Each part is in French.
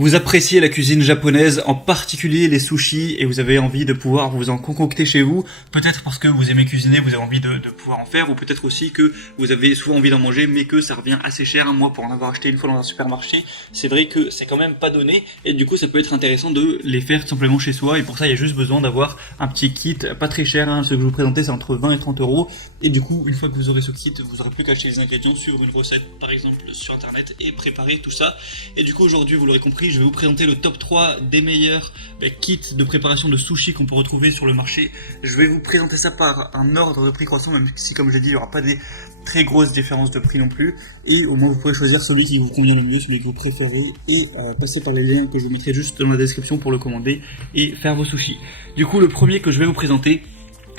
Vous appréciez la cuisine japonaise, en particulier les sushis, et vous avez envie de pouvoir vous en concocter chez vous, peut-être parce que vous aimez cuisiner, vous avez envie de pouvoir en faire, ou peut-être aussi que vous avez souvent envie d'en manger, mais que ça revient assez cher. Moi, pour en avoir acheté une fois dans un supermarché, c'est vrai que c'est quand même pas donné, et du coup, ça peut être intéressant de les faire tout simplement chez soi, et pour ça, il y a juste besoin d'avoir un petit kit, pas très cher, ce que je vous présentais, c'est entre 20 et 30 euros, et du coup, une fois que vous aurez ce kit, vous aurez plus qu'à acheter les ingrédients sur une recette, par exemple, sur internet, et préparer tout ça. Et du coup, aujourd'hui, vous l'aurez compris, je vais vous présenter le top 3 des meilleurs kits de préparation de sushi qu'on peut retrouver sur le marché. Je vais vous présenter ça par un ordre de prix croissant, même si, comme j'ai dit, il n'y aura pas des très grosses différences de prix non plus. Et au moins, vous pourrez choisir celui qui vous convient le mieux, celui que vous préférez, et passer par les liens que je vous mettrai juste dans la description pour le commander et faire vos sushis. Du coup, le premier que je vais vous présenter,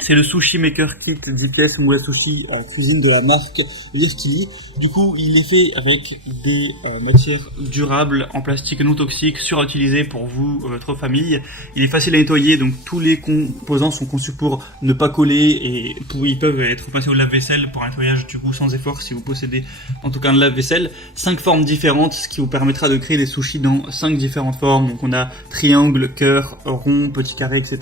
c'est le Sushi Maker Kit 10 pièces Moula Sushi en cuisine de la marque Lestili. Du coup, il est fait avec des matières durables en plastique non toxique, surutilisées pour vous, votre famille. Il est facile à nettoyer, donc tous les composants sont conçus pour ne pas coller et ils peuvent être passés au lave-vaisselle pour un nettoyage du coup sans effort si vous possédez en tout cas un lave-vaisselle. 5 formes différentes, ce qui vous permettra de créer des sushis dans 5 différentes formes. Donc on a triangle, cœur, rond, petit carré, etc.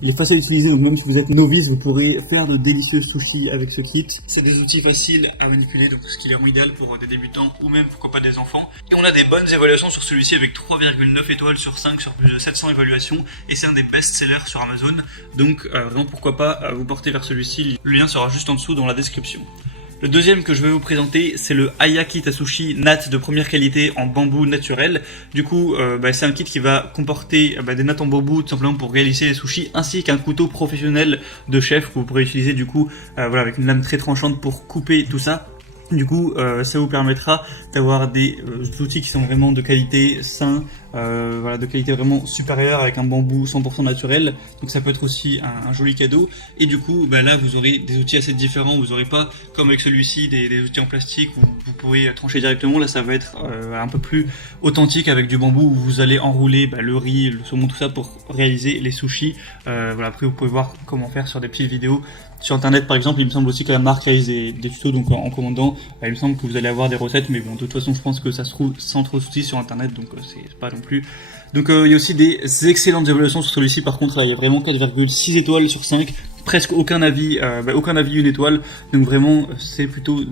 Il est facile à utiliser, donc même si vous êtes novice, vous pourrez faire de délicieux sushis avec ce kit. C'est des outils faciles à manipuler, donc ce qui les rend idéal pour des débutants ou même pourquoi pas des enfants. Et on a des bonnes évaluations sur celui-ci avec 3,9 étoiles sur 5 sur plus de 700 évaluations. Et c'est un des best-sellers sur Amazon. Donc vraiment pourquoi pas vous porter vers celui-ci. Le lien sera juste en dessous dans la description. Le deuxième que je vais vous présenter, c'est le Aya Kit à sushi natte de première qualité en bambou naturel. Du coup, c'est un kit qui va comporter des nattes en bambou tout simplement pour réaliser les sushis, ainsi qu'un couteau professionnel de chef que vous pourrez utiliser du coup avec une lame très tranchante pour couper tout ça. Du coup, ça vous permettra d'avoir des outils qui sont vraiment de qualité sain, de qualité vraiment supérieure avec un bambou 100% naturel. Donc ça peut être aussi un joli cadeau. Et du coup, là, vous aurez des outils assez différents. Vous n'aurez pas, comme avec celui-ci, des outils en plastique où vous pourrez trancher directement. Là, ça va être un peu plus authentique avec du bambou où vous allez enrouler le riz, le saumon, tout ça pour réaliser les sushis. Après, vous pouvez voir comment faire sur des petites vidéos. Sur internet par exemple, il me semble aussi que la marque réalise des tutos, donc en commandant, il me semble que vous allez avoir des recettes, mais bon, de toute façon je pense que ça se trouve sans trop de soucis sur internet, donc c'est pas non plus. Donc il y a aussi des excellentes évaluations sur celui-ci, par contre là il y a vraiment 4,6 étoiles sur 5, presque aucun avis une étoile, donc vraiment c'est plutôt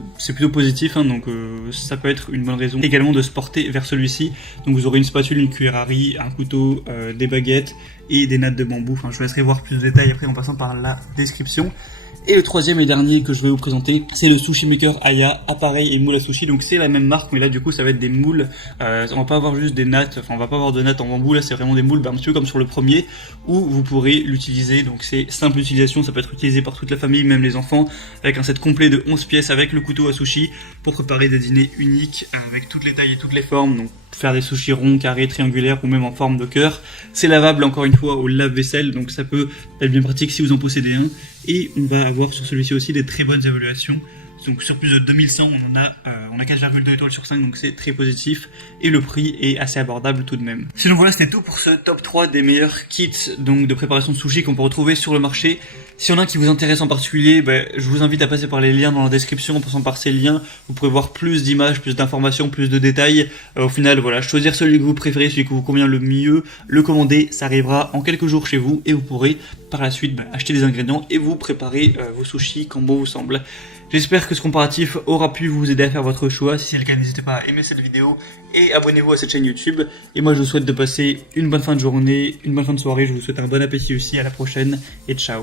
positif, donc ça peut être une bonne raison également de se porter vers celui-ci. Donc vous aurez une spatule, une cuillère à riz, un couteau, des baguettes et des nattes de bambou. Enfin je vous laisserai voir plus de détails après en passant par la description. Et le troisième et dernier que je vais vous présenter, c'est le Sushi Maker Aya appareil et moule à sushi. Donc c'est la même marque, mais là du coup ça va être des moules. On va pas avoir juste des nattes, on va pas avoir de nattes en bambou. Là c'est vraiment des moules, un petit peu comme sur le premier, où vous pourrez l'utiliser. Donc c'est simple utilisation, ça peut être utilisé par toute la famille, même les enfants, avec un set complet de 11 pièces avec le couteau à sushi pour préparer des dîners uniques avec toutes les tailles et toutes les formes. Donc faire des sushis ronds, carrés, triangulaires ou même en forme de cœur. C'est lavable encore une fois au lave-vaisselle, donc ça peut être bien pratique si vous en possédez un. Et on va avoir sur celui-ci aussi des très bonnes évaluations. Donc sur plus de 2100, on a 4,2 étoiles sur 5, donc c'est très positif. Et le prix est assez abordable tout de même. Sinon voilà, c'était tout pour ce top 3 des meilleurs kits donc de préparation de sushi qu'on peut retrouver sur le marché. S'il y en a un qui vous intéresse en particulier, je vous invite à passer par les liens dans la description. En passant par ces liens, vous pourrez voir plus d'images, plus d'informations, plus de détails. Au final, voilà, choisir celui que vous préférez, celui qui vous convient le mieux, le commander, ça arrivera en quelques jours chez vous et vous pourrez par la suite acheter des ingrédients et vous préparer vos sushis comme bon vous semble. J'espère que ce comparatif aura pu vous aider à faire votre choix. Si c'est le cas, n'hésitez pas à aimer cette vidéo et abonnez-vous à cette chaîne YouTube. Et moi, je vous souhaite de passer une bonne fin de journée, une bonne fin de soirée. Je vous souhaite un bon appétit aussi. À la prochaine et ciao.